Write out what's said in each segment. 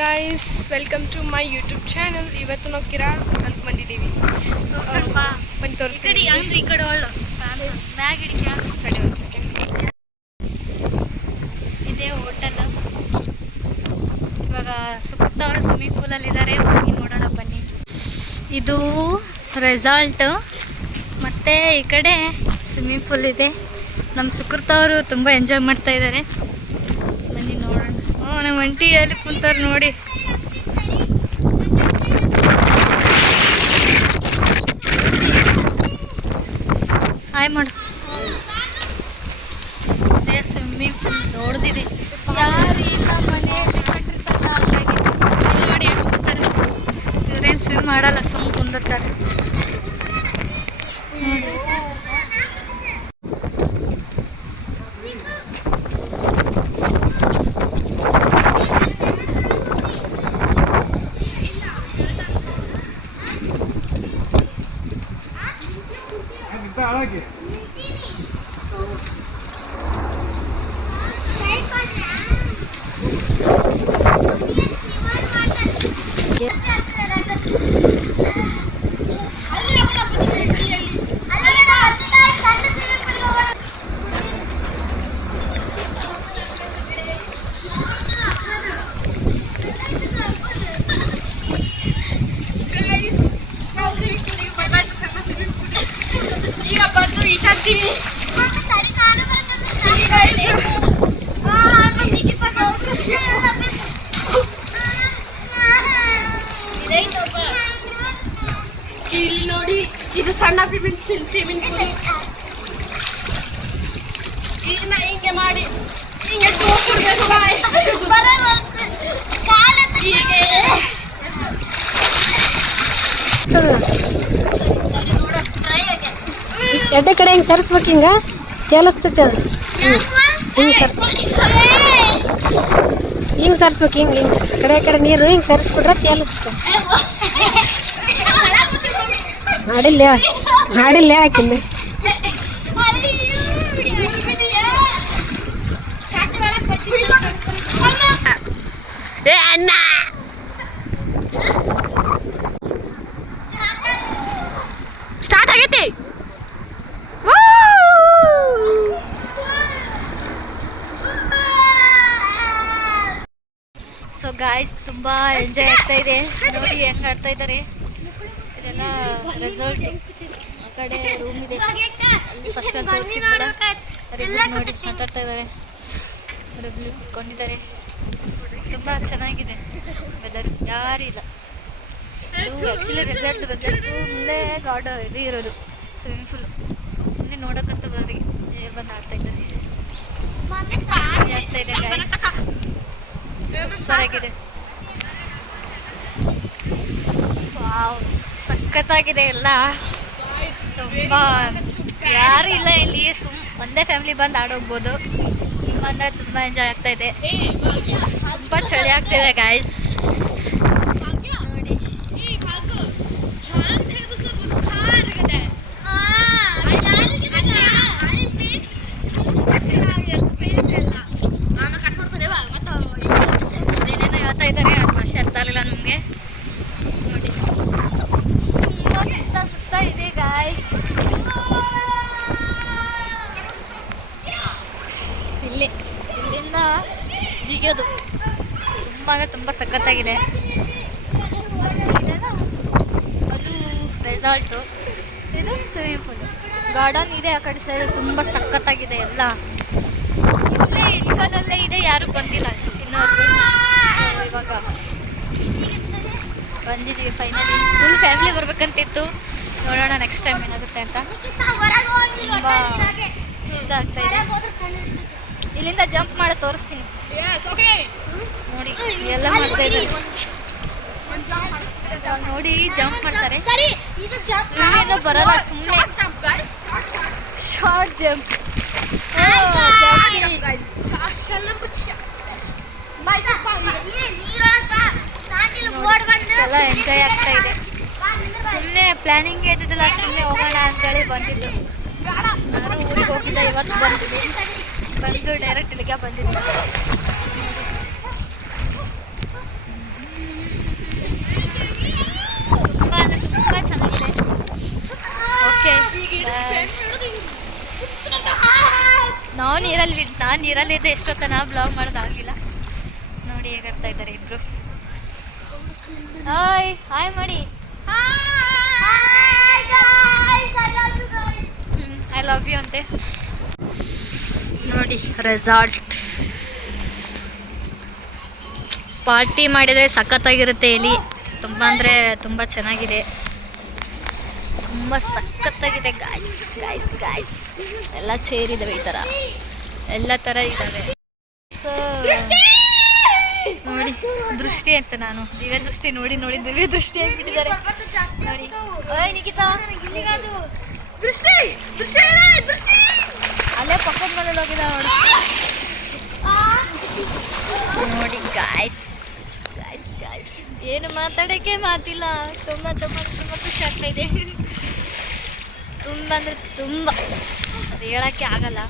Guys, welcome to my YouTube channel. ಇವತ್ತು ನಾವು ಕಿರಾ ಹೋಟೆಲ್ಗೆ ಬಂದಿದ್ದೀವಿ. ಸ್ವಲ್ಪ ಬನ್ನಿ ತೋರಿಸ್ತೀನಿ. ಈ ಕಡೆ ಒಳ್ಳೆ ಮ್ಯಾಗ್ ಹಿಡಿಕ ಕಡೆ ಒಂದು ಸೆಕೆಂಡ್. ಇದೇ ಹೋಟೆಲ್. ಇವಾಗ ಸುಕೃತ್ ಅವರು ಸ್ವಿಮ್ಮಿಂಗ್ ಪೂಲಲ್ಲಿದ್ದಾರೆ, ಹೋಗಿ ನೋಡೋಣ ಬನ್ನಿ. ಇದು ರೆಸಾರ್ಟ್ ಮತ್ತು ಈ ಕಡೆ ಸ್ವಿಮ್ಮಿಂಗ್ ಪೂಲ್ ಇದೆ. ನಮ್ಮ ಸುಕೃತ್ ಅವರು ತುಂಬ ಎಂಜಾಯ್ ಮಾಡ್ತಾ ಇದ್ದಾರೆ. ಬನ್ನಿ ನೋಡೋಣ. ನಮ್ಮ ಅಂಟಿ ಎಲ್ಲಿ ಕುಂತಾರೆ ನೋಡಿ. ಹಾಯ್ ಮಾಡು. ಅದೇ ಸ್ವಿಮ್ಮಿಂಗ್ ಪೂಲ್ ನೋಡ್ದಿದೆ. ಯಾರು ಇಲ್ಲ ಮನೆಯಲ್ಲಿ ಕಟ್ಟಿರ್ತಾರಲ್ಲ ಹಾಗಾಗಿ ಇಲ್ಲಿ ನೋಡಿ ಹೆಂಗೆ ಕೂತಾರೆ. ಇವ್ರೇನು ಸ್ವಿಮ್ ಮಾಡಲ್ಲ, ಸುಮ್ಮ ಕುಂದಿರ್ತಾರೆ. ಇಲ್ಲಿ ನೋಡಿ, ಇದು ಸಣ್ಣ ಸ್ವಿಮ್ಮಿಂಗ್ ಪೂಲ್. ಇದನ್ನ ಹಿಂಗೆ ಮಾಡಿ ಹಿಂಗೆ ಎಡ್ಡೆ ಕಡೆ ಹಿಂಗೆ ಸರಿಸ್ಬೇಕು, ಹಿಂಗೆ ತೇಲಿಸ್ತೈತೆ ಅದು. ಹಿಂಗೆ ಸರಿಸ್ಬೇಕು, ಹಿಂಗೆ ಕಡೆ ನೀರು ಹಿಂಗೆ ಸರಿಸ್ಬಿಟ್ರೆ ತೇಲಿಸ್ತ. ಮಾಡಿಲ್ಲ ಹೇಳಕ್ಕಿಂದ. ಸ್ಟಾರ್ಟ್ ಆಗೈತಿ. ಸೊ ಗಾಯ್ಸ್, ತುಂಬ ಎಂಜಾಯ್ ಆಗ್ತಾ ಇದೆ. ನೋಡಿ ಹೆಂಗೆ ಆಡ್ತಾ ಇದ್ದಾರೆ. ಇದೆಲ್ಲ ರೆಸಾರ್ಟ್. ಆ ಕಡೆ ರೂಮ್ ಇದೆ, ಅಲ್ಲಿ ಫಸ್ಟ್ ಅಂತ ತೋರಿಸಿದ್ರಲ್ಲ, ಅವರಿಬ್ಬರು ನೋಡಿ ಮಾತಾಡ್ತಾ ಇದ್ದಾರೆ. ಅವರಿಬ್ಬರು ಕುತ್ಕೊಂಡಿದ್ದಾರೆ. ತುಂಬ ಚೆನ್ನಾಗಿದೆ ವೆದರ್, ಯಾರಿಲ್ಲ. ಇದು ಆ್ಯಕ್ಚುಲಿ ರೆಸಾರ್ಟ್ ಮುಂದೆ ಇದು ಇರೋದು ಸ್ವಿಮ್ಮಿಂಗ್ ಪೂಲ್. ಸುಮ್ಮನೆ ನೋಡೋಕ್ಕಂತ ಬರೋರಿಗೆ ಬಂದು ಆಡ್ತಾ ಇದ್ದಾರೆ. ಆಗ್ತಾ ಇದೆ ಗೈಸ್, ಸೂಪರಾಗಿದೆ. ವಾವ್, ಸಖತ್ತಾಗಿದೆ ಎಲ್ಲ. ತುಂಬ ಯಾರು ಇಲ್ಲ ಇಲ್ಲಿ, ಒಂದೇ ಫ್ಯಾಮಿಲಿ ಬಂದು ಆಡೋಗ್ಬೋದು. ತುಂಬ ಅಂದರೆ ತುಂಬ ಎಂಜಾಯ್ ಆಗ್ತಾ ಇದೆ. ತುಂಬ ಚಳಿ ಆಗ್ತಿದೆ ಗಾಯ್ಸ್. ನೋಡಿ, ಏನೇನೋ ಹೇಳ್ತಾ ಇದ್ದಾರೆ, ಆ ಭಾಷೆ ಅರ್ಥ ಆಗಲಿಲ್ಲ ನಮಗೆ. ನೋಡಿ, ತುಂಬ ಸುತ್ತ ಇದೆ ಗಾಯ್ಸ್. ಇಲ್ಲಿಂದ ಜಿಗಿಯೋದು ತುಂಬ ಅಂದರೆ ತುಂಬ ಸಖತ್ತಾಗಿದೆ. ಅದು ರೆಸಾರ್ಟು, ಇದು ಸ್ವಿಮ್ಮಿಂಗ್ ಪೂಲ್. ಗಾರ್ಡನ್ ಇದೆ ಆ ಕಡೆ ಸೈಡ್, ತುಂಬ ಸಖತ್ತಾಗಿದೆ ಎಲ್ಲ. ಇಲ್ಲೇ ಇಲ್ಕದಲ್ಲೇ ಇದೆ, ಯಾರೂ ಬಂದಿಲ್ಲ ಇನ್ನೊಂದು. ಇವಾಗ ಬಂದಿದ್ದೀವಿ ಫೈನಲಿ. ಫುಲ್ ಫ್ಯಾಮಿಲಿ ಬರ್ಬೇಕಂತಿತ್ತು, ನೋಡೋಣ ನೆಕ್ಸ್ಟ್ ಟೈಮ್ ಏನಾಗುತ್ತೆ ಅಂತ. ತುಂಬ ಇಷ್ಟ ಆಗ್ತಾ ಇದೆ. ಇಲ್ಲಿಂದ ಜಂಪ್ ಮಾಡಿ ತೋರಿಸ್ತೀನಿ ನೋಡಿ. ಎಲ್ಲ ಮಾಡ್ತಾ ಇದ್ದಾರೆ ನೋಡಿ, ಜಂಪ್ ಮಾಡ್ತಾರೆ. ಸ್ವಿಮ್ಮಿಂಗ್ ಬರಲ್ಲ, ಸುಮ್ಮನೆ ಶಾರ್ಟ್ ಜಂಪ್. ಎಲ್ಲ ಎಂಜಾಯ್ ಆಗ್ತಾ ಇದೆ. ಸುಮ್ಮನೆ ಪ್ಲಾನಿಂಗ್ ಇದ್ದಿದ್ದಲ್ಲ, ಸುಮ್ಮನೆ ಹೋಗೋಣ ಅಂತೇಳಿ ಬಂದಿದ್ದು. ನಾನು ಊರಿಗೆ ಹೋಗಿದ್ದೆ, ಇವತ್ತು ಬಂದಿದ್ದೆ. ಬಂದು ಡೈರೆಕ್ಟ್ ಇಲ್ಲಿಗೆ ಬಂದಿದ್ದೆ. ನೀರಲ್ಲಿದ್ದೆ ಎಷ್ಟೊತ್ತನ ಬ್ಲಾಗ್ ಮಾಡೋದಾಗಲಿಲ್ಲ. ನೋಡಿ ಹೇಗೆ ಆಡ್ತಾ ಇದ್ದಾರೆ ಇಬ್ರು. ಹಾಯ್ ಹಾಯ್ ಮಾಡಿ. ಐ ಲವ್ ಯು ಅಂತೆ. ನೋಡಿ ರೆಸಾರ್ಟ್ ಪಾರ್ಟಿ ಮಾಡಿದರೆ ಸಖತ್ತಾಗಿರುತ್ತೆ ಇಲ್ಲಿ. ತುಂಬ ಅಂದರೆ ತುಂಬ ಚೆನ್ನಾಗಿದೆ, ತುಂಬ ಸಖತ್ತಾಗಿದೆ ಗಾಯ್ಸ್ ಗಾಯ್ಸ್ ಗಾಯ್ಸ್. ಎಲ್ಲ ಚೇರ್ ಇದ್ದಾವೆ, ಈ ಥರ ಎಲ್ಲ ಥರ ಇದ್ದಾವೆ. ಸೊ ನೋಡಿ ದೃಷ್ಟಿ ಅಂತ ನಾನು ದಿವ್ಯ ದೃಷ್ಟಿ ನೋಡಿ ನೋಡಿ ದಿವ್ಯ ದೃಷ್ಟಿ ಆಗಿಬಿಟ್ಟಿದ್ದಾರೆ ನೋಡಿ. ಓಯ್ ನಿಖಿತಾ ದೃಷ್ಟಿ ದೃಷ್ಟಿ ದೃಷ್ಟಿ ಅಲ್ಲೇ ಪಕ್ಕದ ಮನೇಲಿ ಹೋಗಿದ್ದಾವೆ ನೋಡಿ ಗಾಯ್ಸ್ ಗಾಯ್ಸ್ ಗಾಯ್ಸ್. ಏನು ಮಾತಾಡೋಕ್ಕೆ ಮಾತಿಲ್ಲ. ತುಂಬ ತುಂಬ ತುಂಬ ಖುಷಿ ಆಗ್ತಾ ಇದೆ. ತುಂಬ ಅಂದರೆ ತುಂಬ ಅದು ಹೇಳೋಕ್ಕೆ ಆಗಲ್ಲ.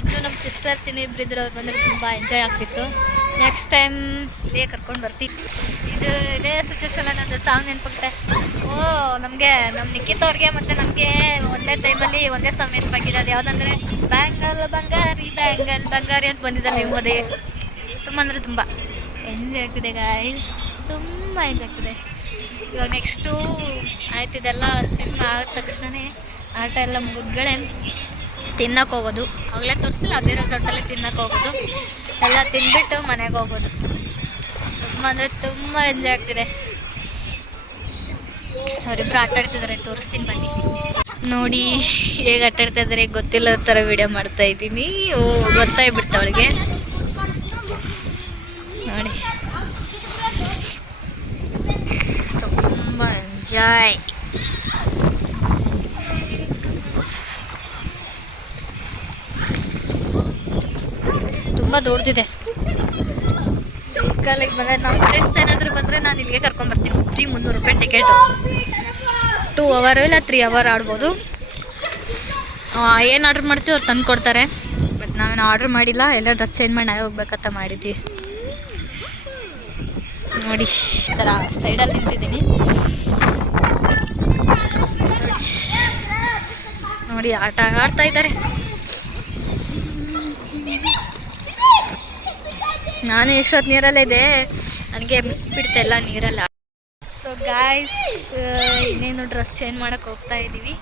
ಇನ್ನೂ ನಮ್ಮ ಸಿಸ್ಟರ್ಸ್ ಇನ್ನಿಬ್ರು ಇದ್ರು, ಅವ್ರು ಬಂದರೆ ತುಂಬ ಎಂಜಾಯ್ ಆಗ್ತಿತ್ತು. ನೆಕ್ಸ್ಟ್ ಟೈಮ್ ಇದೇ ಕರ್ಕೊಂಡು ಬರ್ತೀವಿ. ಇದೇ ಸಿಚುವೇಶನ್ ನಂದು ಸಾಂಗ್ ನೆನಪಾಗುತ್ತೆ. ಓ ನಮಗೆ ನಮ್ಮ ನಿಖಿತ್ ಅವ್ರಿಗೆ ಮತ್ತು ನಮಗೆ ಒಂದೇ ಟೈಮಲ್ಲಿ ಒಂದೇ ಸಾಂಗ್ ನೆನಪಾಗಿರೋದು ಯಾವುದಂದರೆ ಬ್ಯಾಂಗಲ್ ಬಂಗಾರಿ ಬ್ಯಾಂಗಲ್ ಬಂಗಾರಿ ಅಂತ ಬಂದಿದ್ದಾರೆ. ನೀವು ಅದೇ ತುಂಬ ಅಂದರೆ ತುಂಬ ಎಂಜಾಯ್ ಆಗ್ತಿದೆ ಗಾಯ್ಸ್, ತುಂಬ ಎಂಜಾಯ್ ಆಗ್ತಿದೆ. ಇವಾಗ ನೆಕ್ಸ್ಟು ಆಯ್ತು, ಇದೆಲ್ಲ ಸ್ವಿಮ್ ಆದ ತಕ್ಷಣವೇ ಆಟ ಎಲ್ಲ ಮುಗಿದ್ಗಳೇ ತಿನ್ನಕ್ಕೆ ಹೋಗೋದು. ಆಗಲೇ ತೋರಿಸ್ತಿಲ್ಲ, ಅದೇ ರೆಸಾರ್ಟಲ್ಲಿ ತಿನ್ನಕ್ಕೆ ಹೋಗೋದು. ಎಲ್ಲ ತಿಂದ್ಬಿಟ್ಟು ಮನೆಗೆ ಹೋಗೋದು. ತುಂಬ ಅಂದರೆ ತುಂಬ ಎಂಜಾಯ್ ಆಗ್ತಿದೆ. ಅವರಿಬ್ಬರು ಆಟ ಆಡ್ತಿದ್ದಾರೆ, ತೋರಿಸ್ತೀನಿ ಬನ್ನಿ. ನೋಡಿ ಹೇಗೆ ಆಟ ಆಡ್ತಾ ಇದ್ದಾರೆ, ಗೊತ್ತಿಲ್ಲ ಥರ ವಿಡಿಯೋ ಮಾಡ್ತಾ ಇದ್ದೀನಿ. ಓ ಗೊತ್ತಾಗ್ಬಿಡ್ತು ಅವಳಿಗೆ. ನೋಡಿ ತುಂಬ ಎಂಜಾಯ್. ತುಂಬ ದೊಡ್ಡದಿದೆ. ಕಾಲಿಗೆ ಬಂದರೆ ನಮ್ಮ ಫ್ರೆಂಡ್ಸ್ ಏನಾದರೂ ಬಂದರೆ ನಾನು ಇಲ್ಲಿಗೆ ಕರ್ಕೊಂಬರ್ತೀನಿ. ಒಬ್ಬರಿಗೆ 300 ರೂಪಾಯಿ ಟಿಕೆಟು. 2 ಅವರ್ ಇಲ್ಲ 3 ಅವರ್ ಆಡ್ಬೋದು. ಏನು ಆರ್ಡ್ರ್ ಮಾಡ್ತೀವಿ ಅವ್ರು ತಂದು ಕೊಡ್ತಾರೆ. ಬಟ್ ನಾವೇನು ಆರ್ಡ್ರ್ ಮಾಡಿಲ್ಲ, ಎಲ್ಲ ಡ್ರೆಸ್ ಚೇಂಜ್ ಮಾಡಿ ನಾವೇ ಹೋಗ್ಬೇಕಂತ ಮಾಡಿದ್ದೀವಿ. ನೋಡಿ ಈ ಥರ ಸೈಡಲ್ಲಿ ನಿಂತಿದ್ದೀನಿ. ನೋಡಿ ಆಟ ಆಡ್ತಾ ಇದ್ದಾರೆ. ನಾನು ಎಷ್ಟೊತ್ತು ನೀರಲ್ಲೇ ಇದೆ, ನನಗೆ ಬಿಡ್ತಾ ಇಲ್ಲ ನೀರಲ್ಲ. ಸೊ ಗಾಯ್ಸ್ ಇನ್ನೇನು ಡ್ರೆಸ್ ಚೇಂಜ್ ಮಾಡೋಕ್ಕೆ ಹೋಗ್ತಾ ಇದ್ದೀವಿ.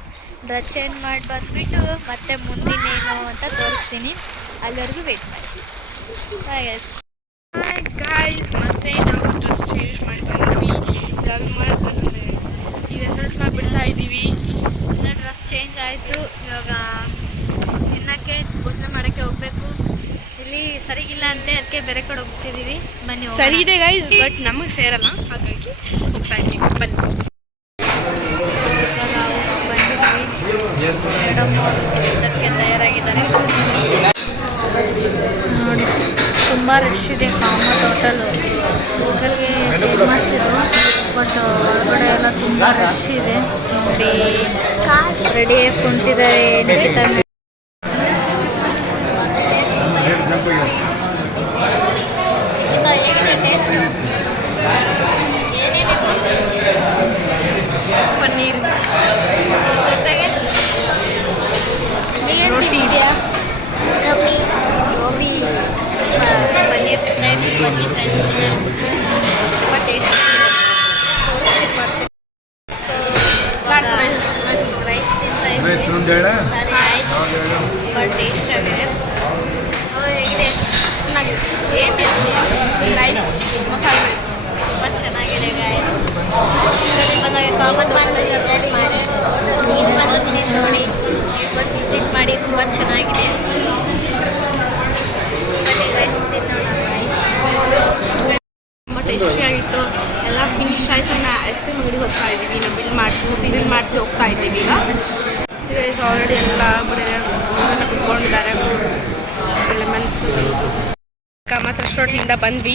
ಡ್ರೆಸ್ ಚೇಂಜ್ ಮಾಡಿ ಬಂದುಬಿಟ್ಟು ಮತ್ತೆ ಮುಂದಿನೇನು ಅಂತ ತೋರಿಸ್ತೀನಿ. ಅಲ್ಲಿವರೆಗೂ ವೇಟ್ ಮಾಡಿ. ಎಸ್ ಗಾಯ್ಸ್ ಮತ್ತೆ ನಾವು ಡ್ರೆಸ್ ಚೇಂಜ್ ಮಾಡ್ಕೊಂಡ್ವಿ. ಈ ರೆಸಾರ್ಟ್ನ ಬಿಡ್ತಾ ಇದ್ದೀವಿ. ಎಲ್ಲ ಡ್ರೆಸ್ ಚೇಂಜ್ ಆಯಿತು. ಇವಾಗ ತಿನ್ನೋಕ್ಕೆ ಭೋಜನ ಮಾಡೋಕ್ಕೆ ಹೋಗಬೇಕು. ಇಲ್ಲಿ ಸರಿಗಿಲ್ಲ ಅಂತೆ, ಅದಕ್ಕೆ ಬೇರೆ ಕಡೆ ಹೋಗ್ತಿದ್ದೀವಿ. ಬನ್ನಿ ಸರಿ ಇದೆ ಗೈಸ್, ಬಟ್ ನಮಗೆ ಸೇರಲ್ಲ, ಹಾಗಾಗಿ ಹೋಗ್ತಾ ಇದ್ದೀವಿ. ಬನ್ನಿ. ಇವಾಗ ಬಂದಿದ್ವಿ. ಮೇಡಮ್ ಅವರು ಇದಕ್ಕೆ ತಯಾರಾಗಿದ್ದಾರೆ ನೋಡಿ. ತುಂಬ ರಶ್ ಇದೆ. ಕಾಮತ್ ಹೋಟೆಲು ಲೋಕಲ್ಗೆ ಫೇಮಸ್ ಇದು, ಬಟ್ ಒಳಗಡೆ ಎಲ್ಲ ತುಂಬ ರಶ್ ಇದೆ. ನೋಡಿ ರೆಡಿಯಾಗಿ ಕುಂತಿದ್ದಾರೆ ನಿಖಿತಾ. ಹೇಗಿದೆ ಟೇಸ್ಟು? ಏನೇನಿದೆ? ಪನ್ನೀರ್ ಜೊತೆಗೆ ನೀನು ತಿಂದಿದ್ಯಾ? ಗೋಬಿ ಸ್ವಲ್ಪ ಪನ್ನೀರ್ ತಿಂತಾ ಇದ್ವಿ. ಬನ್ನಿ ಫ್ರೆಂಡ್ಸ್, ತಿನ್ನೋಣ. ತುಂಬ ಟೇಸ್ಟ್ ತೋರಿಸ್ಲಿಕ್ಕೆ ಬರ್ತೀನಿ. ಸೊ ರೈಸ್ ತಿಂತಾ ಇದ್ವಿ. ಸಾರಿ ರೈಸ್ ತುಂಬ ಟೇಸ್ಟ್ ಆಗಿದೆ. ಹೇಗಿದೆ? ಏನು ತಿಂತೀಯ? ರೈಸ್ ಮಸಾಲೆ ರೈಸ್ ತುಂಬ ಚೆನ್ನಾಗಿದೆ ಗಾಯ್ಸ್. ಇದರಲ್ಲಿ ಬಂದಾಗ ಕಾಮತ್ ವಿಸಿಟ್ ಮಾಡಿ, ನೀವು ಬಂದು ನೋಡಿ, ನೀವು ಬಂದು ವಿಸಿಟ್ ಮಾಡಿ. ತುಂಬ ಚೆನ್ನಾಗಿದೆ. ಬನ್ನಿ ರೈಸ್ ತಿನ್ನೋಣ. ರೈಸ್ ತುಂಬ ಟೇಸ್ಟಿಯಾಗಿತ್ತು. ಎಲ್ಲ ಫಿನಿಶ್ ಆಯಿತು. ಐಸ್ ಕ್ರೀಮ್ ಅಂಗಡಿಗೆ ಹೋಗ್ತಾ ಇದ್ದೀವಿ. ನಾವು ಬಿಲ್ ಮಾಡಿಸಿ ಹೋಗ್ತಾ ಇದ್ದೀವಿ. ಈಗ ಗೈಸ್ ಆಲ್ರೆಡಿ ಎಲ್ಲ ಎಲ್ಲ ಕುತ್ಕೊಂಡಿದ್ದಾರೆ. ಲೆಮನ್ಸ್ ಕಾಮತ್ ರೆಸ್ಟೋರೆಂಟಿಂದ ಬಂದ್ವಿ.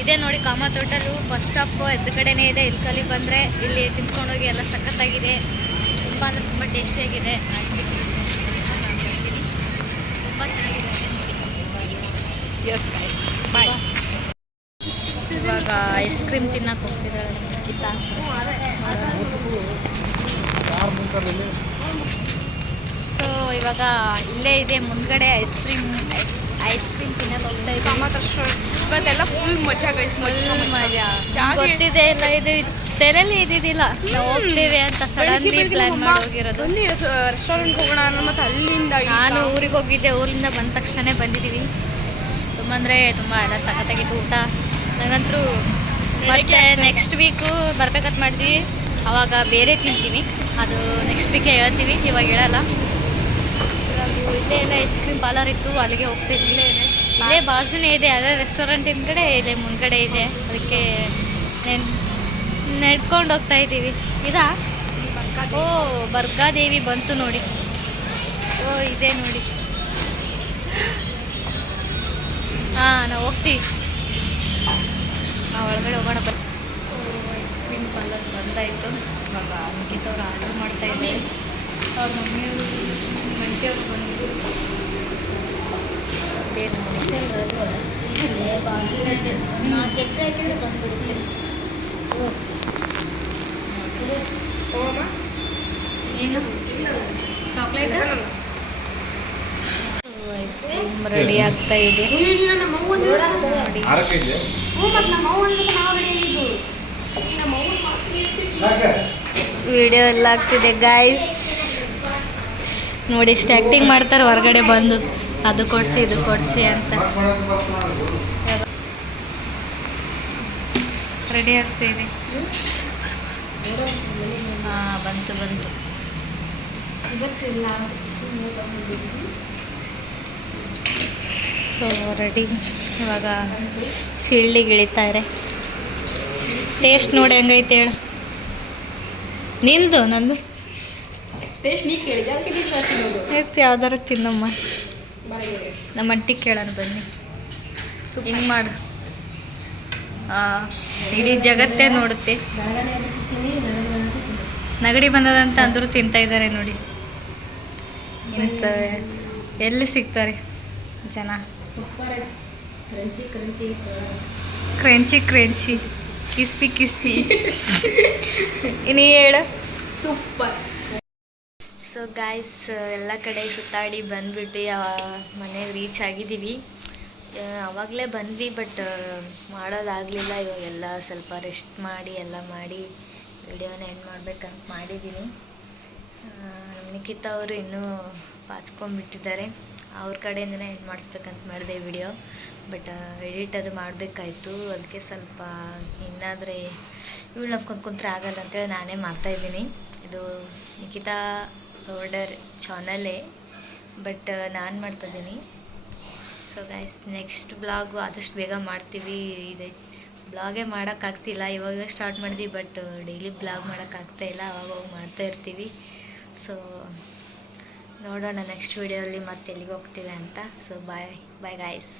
ಇದೇ ನೋಡಿ ಕಾಮತ್ ಹೋಟೆಲು. ಬಸ್ ಸ್ಟಾಪ್ ಎದ್ದು ಕಡೆನೇ ಇದೆ. ಇಲ್ಕಲ್ಲಿ ಬಂದರೆ ಇಲ್ಲಿ ತಿನ್ಕೊಂಡೋಗಿ ಎಲ್ಲ ಸಖತ್ತಾಗಿದೆ. ತುಂಬ ಅಂದರೆ ತುಂಬ ಟೇಸ್ಟಿಯಾಗಿದೆ. ತುಂಬ ಚೆನ್ನಾಗಿದೆ. ಎಸ್ ಬಾಯ್. ಇವಾಗ ಐಸ್ ಕ್ರೀಮ್ ತಿನ್ನಕ್ಕೆ ಹೋಗ್ತಿದ್ದಾಳೆ ನಿಖಿತಾ. ಸೊ ಇವಾಗ ಇಲ್ಲೇ ಇದೆ ಮುಂದ್ಗಡೆ ಐಸ್ ಕ್ರೀಮ್ ಐಸ್ ಕ್ರೀಮ್ ತಿನ್ನಕ್ಕೆ ಹೋಗ್ತಾ ಇದ್ದೀವಿ. ಕಾಮತ್ ರೆಸ್ಟೋರೆಂಟ್ ಇವತ್ತೆಲ್ಲ ಫುಲ್ ಮಜಾ ಗೈಸ್, ಮಜಾ ಮಜಾ ಯಾಕೆ? ಗೊತ್ತಿದೆ ಇಲ್ಲ, ಇದು ತಲೆಯಲ್ಲಿ ಇದ್ದಿದ್ದಿಲ್ಲ ನಾವು ಹೋಗ್ತೇವೆ ಅಂತ ಸಡನ್ಲಿ ಪ್ಲಾನ್ ಮಾಡಿ ಹೋಗಿರೋದು. ಬನ್ನಿ ರೆಸ್ಟೋರೆಂಟ್ ಹೋಗೋಣ ಅನ್ನೋ ಮತ್ತೆ ಅಲ್ಲಿಂದ ನಾನು ಊರಿಗೆ ಹೋಗಿದ್ದೆ, ಊರಿಂದ ಬಂದ ತಕ್ಷಣ ಬಂದಿದ್ದೀವಿ. ತುಂಬ ಅಂದರೆ ತುಂಬ ಎಲ್ಲ ಸಖತ್ತಾಗಿತ್ತು ಊಟ. ನನಗಂತೂ ಮತ್ತೆ ನೆಕ್ಸ್ಟ್ ವೀಕು ಬರ್ಬೇಕಂತ ಮಾಡಿದ್ವಿ, ಆವಾಗ ಬೇರೆ ತಿಂತೀವಿ, ಅದು ನೆಕ್ಸ್ಟ್ ವೀಕೆ ಹೇಳ್ತೀವಿ, ಇವಾಗ ಹೇಳಲ್ಲ. ಇವಾಗ ಇಲ್ಲೇ ಎಲ್ಲ ಐಸ್ ಕ್ರೀಮ್ ಪಾರ್ಲರ್ ಇತ್ತು, ಅಲ್ಲಿಗೆ ಹೋಗ್ತಿದ್ವಿ. ಇಲ್ಲೇ ಬಾಜುನೇ ಇದೆ, ಅದೇ ರೆಸ್ಟೋರೆಂಟ್ ಹಿಂದ್ಗಡೆ ಇದೆ, ಮುಂದ್ಗಡೆ ಇದೆ, ಅದಕ್ಕೆ ನಡ್ಕೊಂಡು ಹೋಗ್ತಾ ಇದ್ದೀವಿ. ಇದಾ ಓ ಬರ್ಗಾದೇವಿ ಬಂತು ನೋಡಿ. ಓ ಇದೆ ನೋಡಿ. ಹಾಂ ನಾವು ಹೋಗ್ತೀವಿ, ನಾವು ಒಳಗಡೆ ಹೋಗೋಣ. ಐಸ್ ಕ್ರೀಮ್ ಪಾರ್ಲರ್ ಬಂದಾಯಿತು. ಇವಾಗ ಅಂಕಿತವ್ರು ಆರ್ಡ್ರ್ ಮಾಡ್ತಾ ಇದ್ದಾರೆ. ಅವ್ರ ಮಮ್ಮಿಯವರು ಮಂಟಿಯವ್ರು ಬಂದಿದ್ರು. ಏನು ಚಾಕ್ಲೇಟ್ ಐಸ್ ಕ್ರೀಮ್ ರೆಡಿ ಆಗ್ತಾ ಇದೆ ನೋಡಿ. ವಿಡಿಯೋ ಎಲ್ಲ ಆಗ್ತಿದೆ ಗಾಯ್ಸ್ ನೋಡಿ. ಇಷ್ಟು ಆ್ಯಕ್ಟಿಂಗ್ ಮಾಡ್ತಾರೆ ಹೊರಗಡೆ ಬಂದು, ಅದು ಕೊಡಿಸಿ ಇದು ಕೊಡಿಸಿ ಅಂತ. ರೆಡಿ ಆಗ್ತಾ ಇದೆ. ಹಾಂ ಬಂತು ಬಂತು. So ready. ಇವಾಗ ಫೀಲ್ಡಿಗೆ ಇಳಿತಾರೆ. ಟೇಸ್ಟ್ ನೋಡಿ ಹೆಂಗೈತೆ ಹೇಳು. ನಿಂದು ನಂದು ಟೇಸ್ಟ್ ನೀ ಕೇಳಿದೆ ಅದಕ್ಕೆ ಟೇಸ್ಟ್ ಮಾಡ್ತೀನಿ. ಆಯ್ತು ಯಾವ್ದಾರು ತಿನ್ನಮ್ಮ. ನಮ್ಮ ಅಂಟಿಗೆ ಕೇಳೋಣ ಬನ್ನಿ. ಹಿಂಗೆ ಮಾಡು. ಇಡೀ ಜಗತ್ತೇ ನೋಡುತ್ತೆ. ನೆಗಡಿ ಬಂದದಂತ ಅಂದರೂ ತಿಂತಾ ಇದ್ದಾರೆ ನೋಡಿ. ಇಂಥ ಎಲ್ಲಿ ಸಿಗ್ತಾರೆ ಜನ. Crunchy crunchy crispy crispy. ನೀ ಹೇಳು. ಸೂಪರ್. ಸೊ ಗಾಯ್ಸ್ ಎಲ್ಲ ಕಡೆ ಸುತ್ತಾಡಿ ಬಂದ್ಬಿಟ್ಟು ಮನೆಗೆ ರೀಚ್ ಆಗಿದ್ದೀವಿ. ಆವಾಗಲೇ ಬಂದ್ವಿ, ಬಟ್ ಮಾಡೋದಾಗಲಿಲ್ಲ. ಇವಾಗೆಲ್ಲ ಸ್ವಲ್ಪ ರೆಸ್ಟ್ ಮಾಡಿ ಎಲ್ಲ ಮಾಡಿ ವಿಡಿಯೋನ ಎಂಡ್ ಮಾಡ್ಬೇಕಂತ ಮಾಡಿದ್ದೀನಿ. ನಿಖಿತಾ ಅವರು ಇನ್ನೂ ಪಾಚ್ಕೊಂಡ್ಬಿಟ್ಟಿದ್ದಾರೆ, ಅವ್ರ ಕಡೆಯಿಂದನೇ ಎಂಡ್ ಮಾಡಿಸ್ಬೇಕಂತ ಮಾಡಿದೆ ವಿಡಿಯೋ. ಬಟ್ ಎಡಿಟ್ ಅದು ಮಾಡಬೇಕಾಯ್ತು, ಅದಕ್ಕೆ ಸ್ವಲ್ಪ ಇನ್ನಾದರೆ ಇವಳು ಕುಂತ್ರೆ ಆಗಲ್ಲ ಅಂತೇಳಿ ನಾನೇ ಮಾಡ್ತಾಯಿದ್ದೀನಿ. ಇದು ನಿಖಿತಾ ರೋಡರ್ ಚಾನಲೇ, ಬಟ್ ನಾನು ಮಾಡ್ತಾಯಿದ್ದೀನಿ. ಸೊ ಗೈಸ್ ನೆಕ್ಸ್ಟ್ ಬ್ಲಾಗು ಆದಷ್ಟು ಬೇಗ ಮಾಡ್ತೀವಿ. ಇದೆ ಬ್ಲಾಗೇ ಮಾಡೋಕ್ಕಾಗ್ತಿಲ್ಲ, ಇವಾಗ ಸ್ಟಾರ್ಟ್ ಮಾಡಿದ್ವಿ, ಬಟ್ ಡೈಲಿ ಬ್ಲಾಗ್ ಮಾಡೋಕ್ಕಾಗ್ತಾಯಿಲ್ಲ, ಅವಾಗ ಮಾಡ್ತಾ ಇರ್ತೀವಿ. ಸೊ ನೋಡೋಣ ನೆಕ್ಸ್ಟ್ ವೀಡಿಯೋಲಿ ಮತ್ತೆ ಎಲ್ಲಿಗೆ ಹೋಗ್ತೀವಿ ಅಂತ. So bye bye guys.